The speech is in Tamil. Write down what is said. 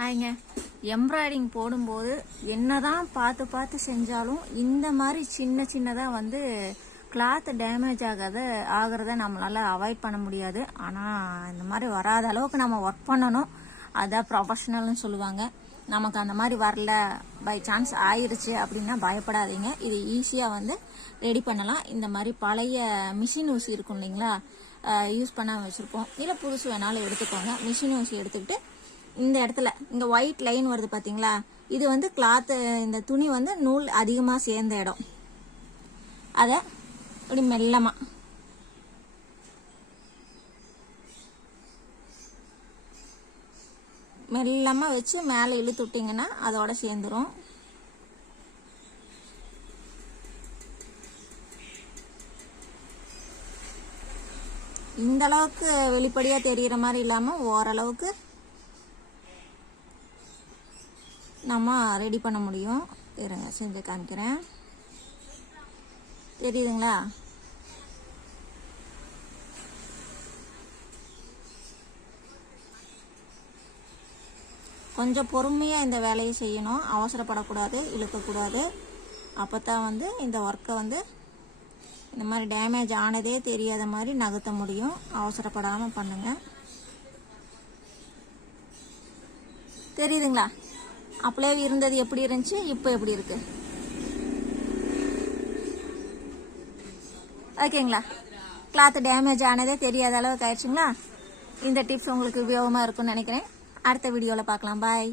ஹாய்ங்க. எம்ப்ராய்டிங் போடும்போது என்னதான் பார்த்து செஞ்சாலும் இந்த மாதிரி சின்னதாக வந்து கிளாத் டேமேஜ் ஆகிறத நம்மளால் அவாய்ட் பண்ண முடியாது. ஆனால் இந்த மாதிரி வராத அளவுக்கு நம்ம ஒர்க் பண்ணணும். அதான் ப்ரொஃபஷ்னல்னு சொல்லுவாங்க. நமக்கு அந்த மாதிரி வரல, பை சான்ஸ் ஆயிடுச்சு அப்படின்னா பயப்படாதீங்க. இது ஈஸியாக வந்து ரெடி பண்ணலாம். இந்த மாதிரி பழைய மிஷின் ஊசி இருக்கும் இல்லைங்களா, யூஸ் பண்ணாமல் வச்சுருப்போம், இல்லை புதுசு வேணாலும் எடுத்துக்கோங்க. மிஷின் ஊசி எடுத்துக்கிட்டு இந்த இடத்துல இங்கே ஒயிட் லைன் வருது பார்த்தீங்களா, இது வந்து கிளாத்து, இந்த துணி வந்து நூல் அதிகமாக சேர்ந்த இடம். அதை இப்படி மெல்லமாக வச்சு மேலே இழுத்து விட்டிங்கன்னா அதோட சேர்ந்துடும். இந்த அளவுக்கு வெளிப்படையாக தெரிகிற மாதிரி இல்லாமல் ஓரளவுக்கு நம்ம ரெடி பண்ண முடியும். இருங்க, செஞ்சு காமிக்கிறேன். தெரியுதுங்களா? கொஞ்சம் பொறுமையாக இந்த வேலையை செய்யணும். அவசரப்படக்கூடாது, இழுக்கக்கூடாது. அப்போ தான் வந்து இந்த ஒர்க்கை வந்து இந்த மாதிரி டேமேஜ் ஆனதே தெரியாத மாதிரி நகர்த்த முடியும். அவசரப்படாமல் பண்ணுங்க. தெரியுதுங்களா? அப்படியே இருந்தது எப்படி இருந்துச்சு, இப்போ எப்படி இருக்கு? ஓகேங்களா? கிளாத் டேமேஜ் ஆனதே தெரியாத அளவுக்கு ஆயிடுச்சுங்களா? இந்த டிப்ஸ் உங்களுக்கு உபயோகமாக இருக்கும்னு நினைக்கிறேன். அடுத்த வீடியோவில் பார்க்கலாம். பாய்.